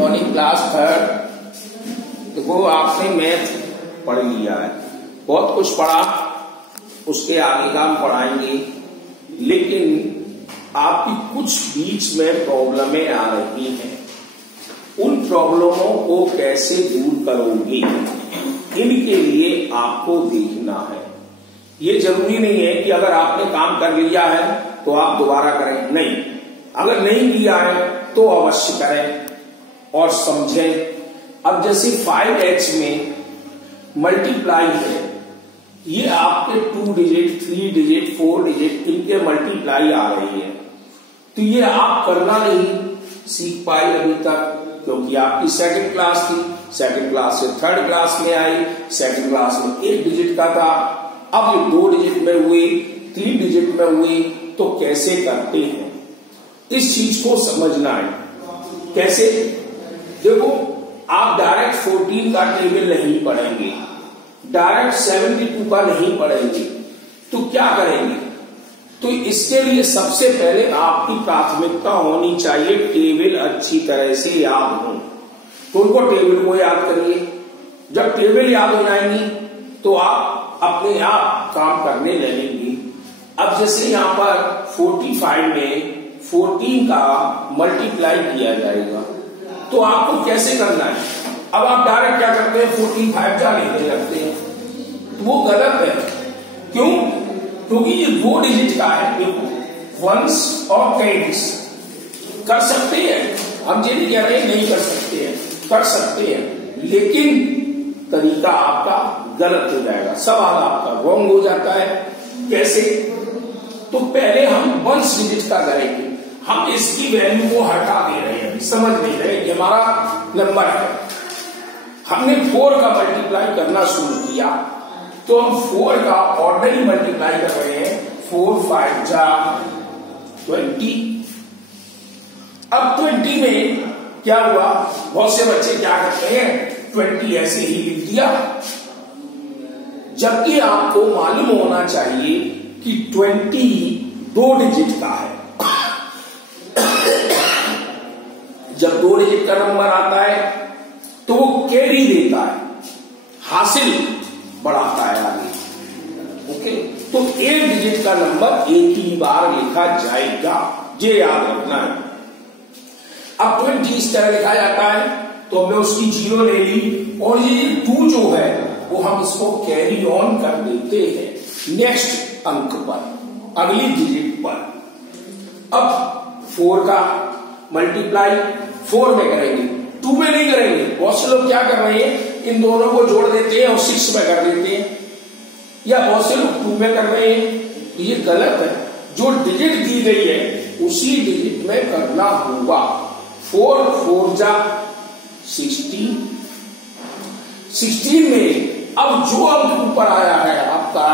Morning class third. देखो आपने math पढ़ लिया है, बहुत कुछ पढ़ा, उसके आगे का हम पढ़ाएंगे, लेकिन आपकी कुछ बीच में प्रॉब्लमें आ रही हैं। उन प्रॉब्लमों को कैसे दूर करोगे, इनके लिए आपको देखना है। ये जरूरी नहीं है कि अगर आपने काम कर लिया है तो आप दोबारा करें, नहीं। अगर नहीं किया है तो अवश्य करें और समझें। अब जैसे 5h में मल्टीप्लाई है, ये आपके 2 डिजिट, 3 डिजिट, 4 डिजिट इनके मल्टीप्लाई आ रही है, तो ये आप करना नहीं सीख पाए अभी तक, क्योंकि आपकी सेकंड क्लास थी, सेकंड क्लास से थर्ड क्लास में आई। सेकंड क्लास में 1 डिजिट का था, अब ये 2 डिजिट में हुए, 3 डिजिट में हुए, तो कैसे करते हैं इस चीज को समझना है। कैसे? देखो, आप डायरेक्ट 14 का टेबल नहीं पढ़ेंगे, डायरेक्ट 72 का नहीं पढ़ेंगे, तो क्या करेंगे? तो इसके लिए सबसे पहले आपकी प्राथमिकता होनी चाहिए टेबल अच्छी तरह से याद हो। तो उनको टेबल को याद करिए। जब टेबल याद हो जाएंगी तो आप अपने आप काम करने लगेंगे। अब जैसे यहां पर 45 में 14 का मल्टीप्लाई किया जाएगा, तो आपको कैसे करना है? अब आप डायरेक्ट क्या करते हैं, 45 जा लेते लगते हैं, तो वो गलत है। क्यों? क्योंकि ये 2 डिजिट का है। देखो, वंस और टेंस कर सकते हैं, हम ये नहीं कह रहे नहीं कर सकते हैं, कर सकते हैं, लेकिन तरीका आपका गलत हो जाएगा, सवाल आपका रॉन्ग हो जाता है। कैसे? तो पहले हम वंस डिजिट का करेंगे, हम इसकी वैल्यू को हटा दे रहे हैं, समझ नहीं रहे, ये हमारा नंबर है। हमने 4 का मल्टीप्लाई करना शुरू किया, तो हम 4 का ऑर्डिनरी मल्टीप्लाई कर रहे हैं। 4 5 जा 20। अब 20 में क्या हुआ? बहुत से बच्चे क्या करते हैं, 20 ऐसे ही लिख दिया, जबकि आपको मालूम होना चाहिए कि 20 2 डिजिट का है। जब 2 डिजिट का नंबर आता है तो वो कैरी देता है, हासिल बढ़ाता है आगे। ओके, तो 1 डिजिट का नंबर एक ही बार लिखा जाएगा, ये याद रखना है। अब 20 इस तरह लिखा जाता है, तो हमने उसकी 0 ले ली, और ये 2 जो है वो हम इसको कैरी ऑन कर देते हैं नेक्स्ट अंक पर, अगली डिजिट पर। अब 4 का मल्टीप्लाई 4 में करेंगे, 2 में नहीं करेंगे। बहुत से लोग क्या कर रहे हैं, इन दोनों को जोड़ देते हैं और 6 में कर देते हैं, या बहुत से लोग 2 में कर रहे हैं। ये गलत है। जो डिजिट दी गई है उसी डिजिट में करना होगा। 4 4 जा 16, 16 में अब जो अंक ऊपर आया है आपका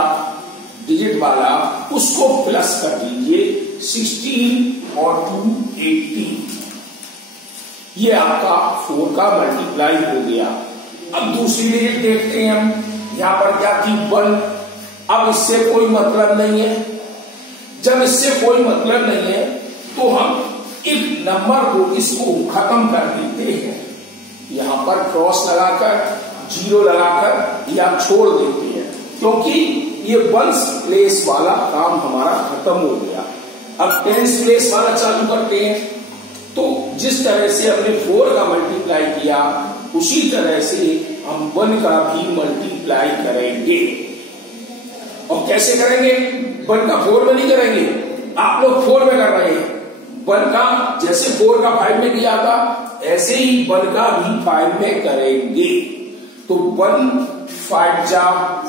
डिजिट वाला, उसको प्लस कर दीजिए, 16 और 2 18। ये आपका 4 का मल्टीप्लाई हो गया। अब दूसरी डिजिट देखते हैं हम, यहां पर क्या थी, 1। अब इससे कोई मतलब नहीं है। जब इससे कोई मतलब नहीं है तो हम एक नंबर को, इसको खत्म कर देते हैं, यहां पर क्रॉस लगाकर, 0 लगाकर, या छोड़ देते हैं, क्योंकि ये वंस प्लेस वाला काम हमारा खत्म हो गया। अब टेंस प्लेस वाला चालू करते हैं। तो जिस तरह से हमने 4 का मल्टीप्लाई किया, उसी तरह से हम 1 का भी मल्टीप्लाई करेंगे। और कैसे करेंगे? 1 का 4 में नहीं करेंगे, आप लोग 4 में कर रहे हैं। 1 का जैसे 4 का 5 में किया था, ऐसे ही 1 का भी 5 में करेंगे। तो 1 5 जा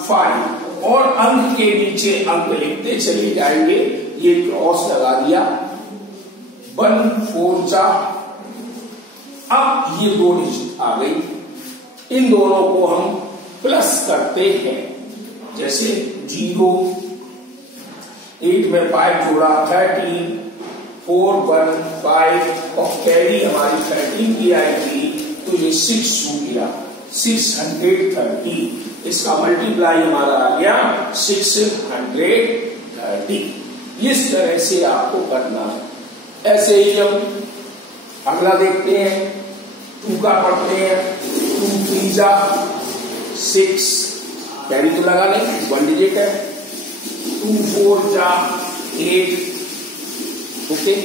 5, और अंक के नीचे अंक लिखते चले जाएंगे। ये क्रॉस लगा दिया, 1 4 जा। अब ये 2 डिजिट आ गई, इन दोनों को हम प्लस करते हैं। जैसे 0, 8 में 5 जोड़ा 13, 4 1 5, और कैरी हमारी 13 की आएगी, तो ये 6 हो गया, 630। इसका मल्टीप्लाई हमारा आ गया 630। इस तरह से आपको करना है। ऐसे ही हम अगला देखते हैं, 2 का पढ़ते हैं। 2 3 जा 6, कैरी तो लगा नहीं, 1 डिजिट है। 2 4 जा 8, ओके।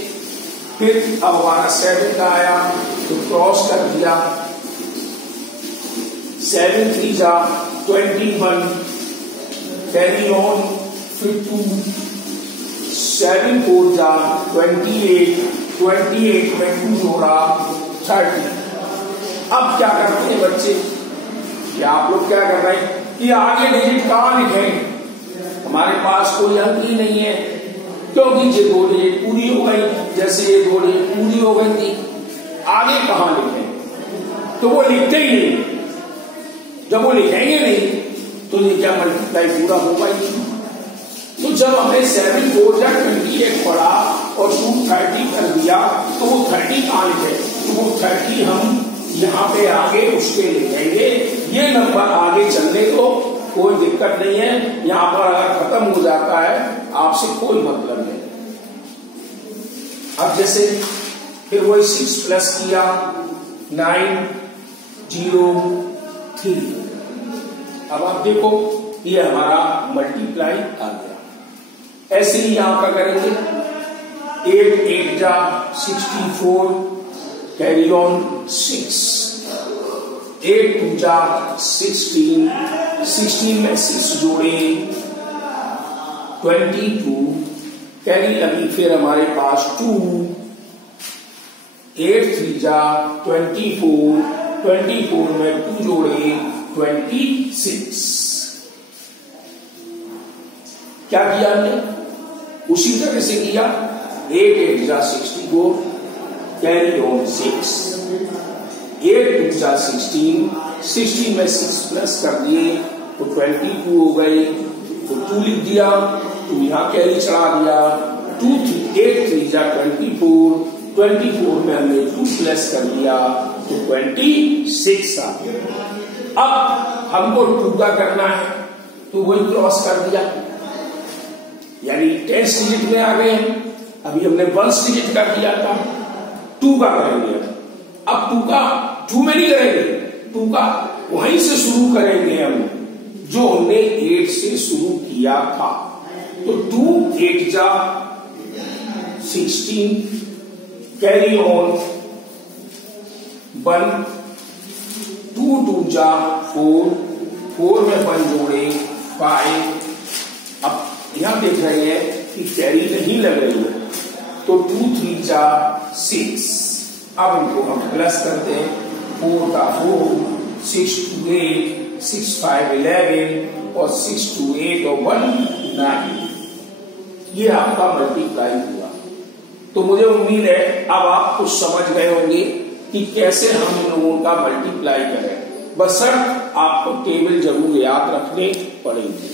फिर अब हमारा 7 का आया तो क्रॉस कर दिया। 7 3 जा 21, कैरी ऑन। फिर 2 7 4 जा 28, 28 में 2 जोड़ा 30। अब क्या करते हैं बच्चे, या आप लोग क्या कर रहे हैं कि आगे डिजिट कहां लिखेंगे? हमारे पास कोई अंक ही नहीं है, क्योंकि ये 2 डिजिट पूरी हो गई, जैसे ये 2 डिजिट पूरी हो गई थी, आगे कहां लिखें? तो वो लिखते ही नहीं। जब वो लिखेंगे नहीं तो ये क्या मल्टीप्लाई पूरा होगा ही नहीं। तो जब हमने 7 4 जा 28 पढ़ा और 2 30 कर दिया, तो वो 30 कहां लिखे? तो वो 30 हम यहाँ पे आगे उसके लिखेंगे। ये नंबर आगे चलने को कोई दिक्कत नहीं है, यहाँ पर अगर खत्म हो जाता है आपसे कोई मतलब नहीं। अब जैसे फिर वही 6 प्लस किया 9 0 3। अब आप देखो ये हमारा मल्टीप्लाई आ गया। ऐसे ही यहां का करेंगे। 8 8 जा 64, कैरी ऑन 6। 8 2 जा 16, 16 में 6 जोड़े 22, कैरी लगी फिर हमारे पास 2। 8 3 जा 24, 24 में 2 जोड़े 26। क्या किया हमने? उसी तरह से किया। 8 8 जा 64, कैरी ऑन 6। 8 2 जा 16, 16 में 6 प्लस कर दिए तो 22 हो गई, तो 2 लिख दिया, तो यहां कैरी चढ़ा दिया। 8 3 जा 24, 24 में हमने 2 प्लस कर दिया तो 26 आ गया। अब हमको 2 का करना है तो वही क्रॉस कर दिया, यानी 10 डिजिट में आ गए। अभी हमने 1 डिजिट का किया था, 2 का करेंगे। अब 2 का 2 में नहीं करेंगे, 2 का वहीं से शुरू करेंगे हम जो हमने 8 से शुरू किया था। तो 2 8 जा 16, कैरी ऑन 1। 2 2 जा 4, 4 में 1 जोड़े 5। अब यहां देख रहे हैं कि कैरी नहीं लग रही है, तो 2 3 जा 6। अब इनको हम प्लस करते हैं। 4 का 4, 6 2 8, 6 5 11 और 6 2 8 और 1 9। ये आपका मल्टीप्लाई हुआ। तो मुझे उम्मीद है अब आप कुछ समझ गए होंगे कि कैसे हम इन लोगों का मल्टीप्लाई करें। बशर्ते आपको टेबल जरूर याद रखने पड़ेंगे।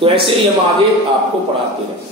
तो ऐसे ही हम आगे आपको पढ़ाते रहेंगे।